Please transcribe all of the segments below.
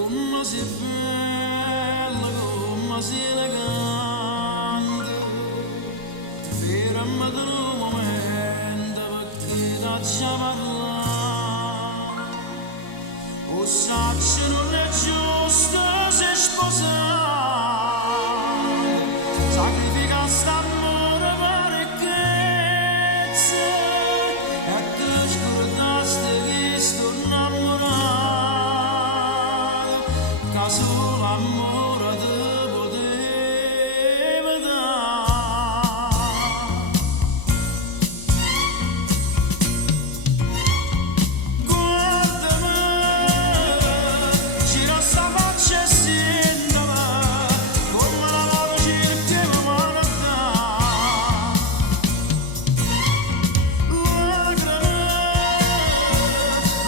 Come sei bella, come sei elegante, ti fermi per un momento perché ti parlare. O sacci non è giusto se sposare, sacrifica st'amore per ricchezza e ti scordaste che sto innamorato, che solo amore ti poteva dare. Guardami, gira sta faccia e sentimi, come la loro cerchia mi manda. Lacrime,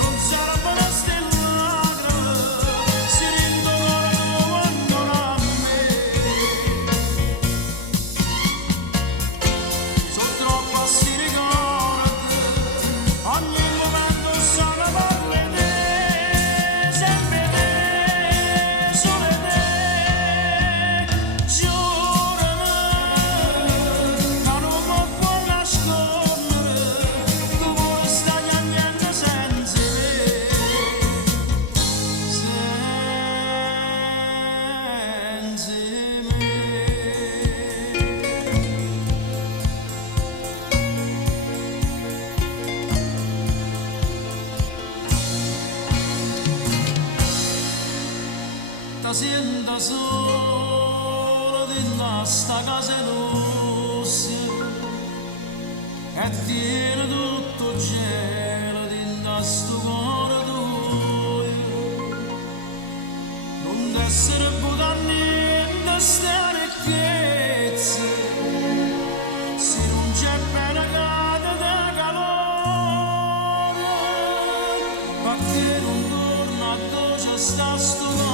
non sarebbero ste lacrime, si rindono quando a me. Sono troppo a sti ricordi, ogni momento sono per te, sempre te, solo te. Giurami che non mi può nascondere, tu vuoi stare niente senza me, senza me. Ti sento solo dentro sta casa rossa e tiene tutto gelo dentro sto cuore tuo. Non essere buona niente sta ricchezza, se non c'è pena cade da calore, perché non torna a dove sta sto cuore.